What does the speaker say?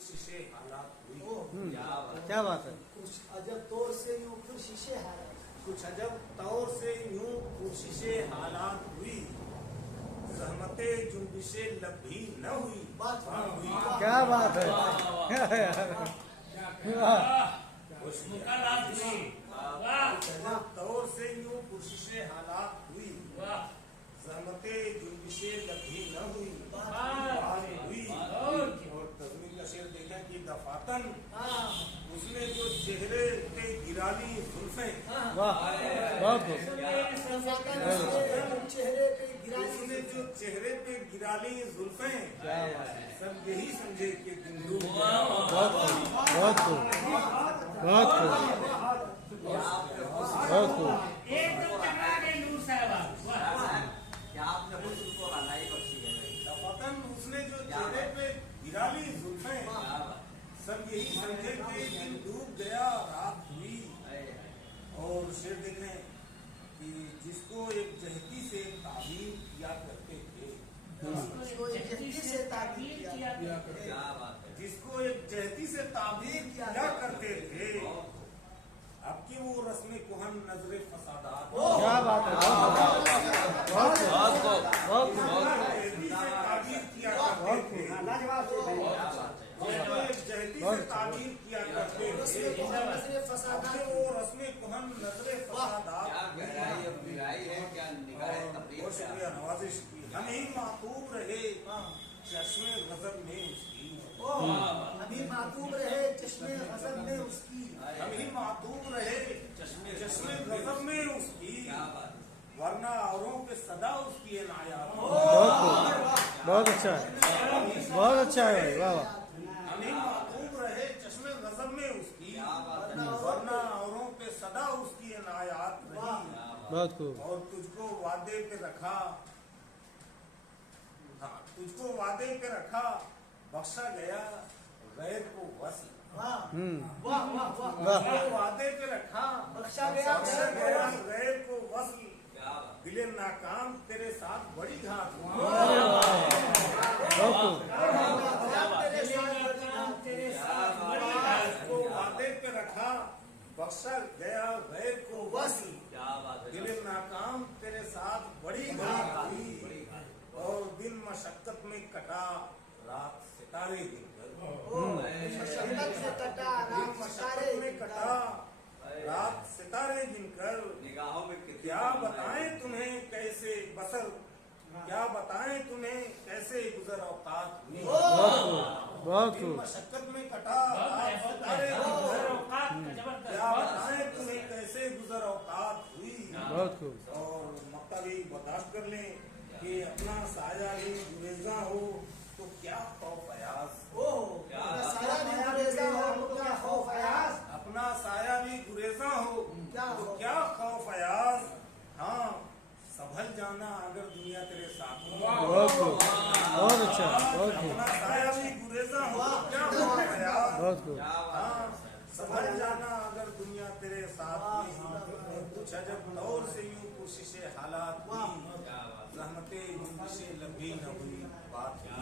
शीशे हालात हुई। क्या बात है। कुछ अजब तौर से यूं खुशीशे हालात, कुछ अजब तौर से यूं कोशिशे हालात हुई, सहमते जुम्बिशे लब भी न हुई। बात हुई। क्या बात है। कुछ अजब तौर से यूं कोशिशे हालात हुई, सहमते जुम्बिशे लब भी न हुई। बात हुई। और तस्वीर का शेर देखें कि दफातन उसने जो चेहरे पे गिराली जुल्फें, वाह बहुत खूब। चेहरे पे गिराई उसने जो चेहरे पे गिराली जुल्फें, सब यही समझे कि दिन डूब गया। बहुत खूब बहुत खूब बहुत खूब बहुत खूब। एकदम टकरा गई नूर साहबा। दफातन उसने जो चेहरे पे गिराली जुल्फें, सब यही समझे कि दिन डूब गया, रात हुई। और शेर देखें कि जिसको एक जहती से ताबीर किया करते थे, जिसको एक जहती से ताबीर किया जिसको एक जहती से ताबीर किया करते थे, अब की वो रस्म कुहन नजरे फसादात। क्या बात है। बहुत खूब बहुत खूब। जहती से ताबीर किया करते थे, जिसको एक जहती से ताबीर किया करते थे, अब की वो रस्म कुहन नजरे फसादात। बहुत शुक्रिया, नवाजिश की। हम ही मातूब रहे चश्मे गजब में उसकी, अभी मातूब रहे चश्मे गजब में उसकी, हम ही मातूब रहे चश्मे गजब में उसकी, वरना औरों पे सदा उसकी इनायत। बहुत खूब बहुत अच्छा है बहुत अच्छा है भाई वाह वाह। हम ही मातूब रहे चश्मे गजब में उसकी, वरना औरों पे सदा उसकी इनायत रही। बहुत खूब। और तुझको वादे पे रखा, हाँ तुझको वादे पे रखा, बख्शा गया गैर को वसी। वाह वाह वाह वाह, तुझको वादे पे रखा, बख्शा गया गैर को वसी, दिले नाकाम तेरे साथ बड़ी घात हुई। बहुत खूब। तुझको वादे पे रखा, बख्शा गया गैर को वसी, दिले नाकाम तेरे साथ बड़ी घात हुई। और दिन मशक्कत में कटा, रात सितारे गिनकर। मशक्कत से कटा, दिन मशक्कत में कटा, रात सितारे गिनकर। निगाहों में क्या बताएं तुम्हें कैसे बसर, क्या बताएं तुम्हें कैसे गुजर औकात हुई। बहुत दिन खूब। मशक्कत में कटा, रात सितारे गिनकर। क्या बताएं तुम्हें कैसे गुजर औकात हुई। बहुत खूब। और मक्का भी बर्दाश्त कर लें कि अपना साया ही गुरेजा हो तो क्या खौफ अयाज। सारा दिन गुरेजा हो तो क्या खौफ अयाज, अपना साया भी गुरेजा हो क्या तो हो? क्या खौफ अयाज। हाँ संभल जाना अगर दुनिया तेरे साथ हो। बहुत खूब बहुत अच्छा बहुत खूब अपना साया भी गुरेजा हो तो क्या खौफ अयाज। बहुत खूब। हाँ संभल जाना अगर दुनिया तेरे साथ नहीं। कुछ अजब दौर से यूं कोशिशें हालात हुई, रहमतें जुम्बिशें लंबी न हुई। बात हुई।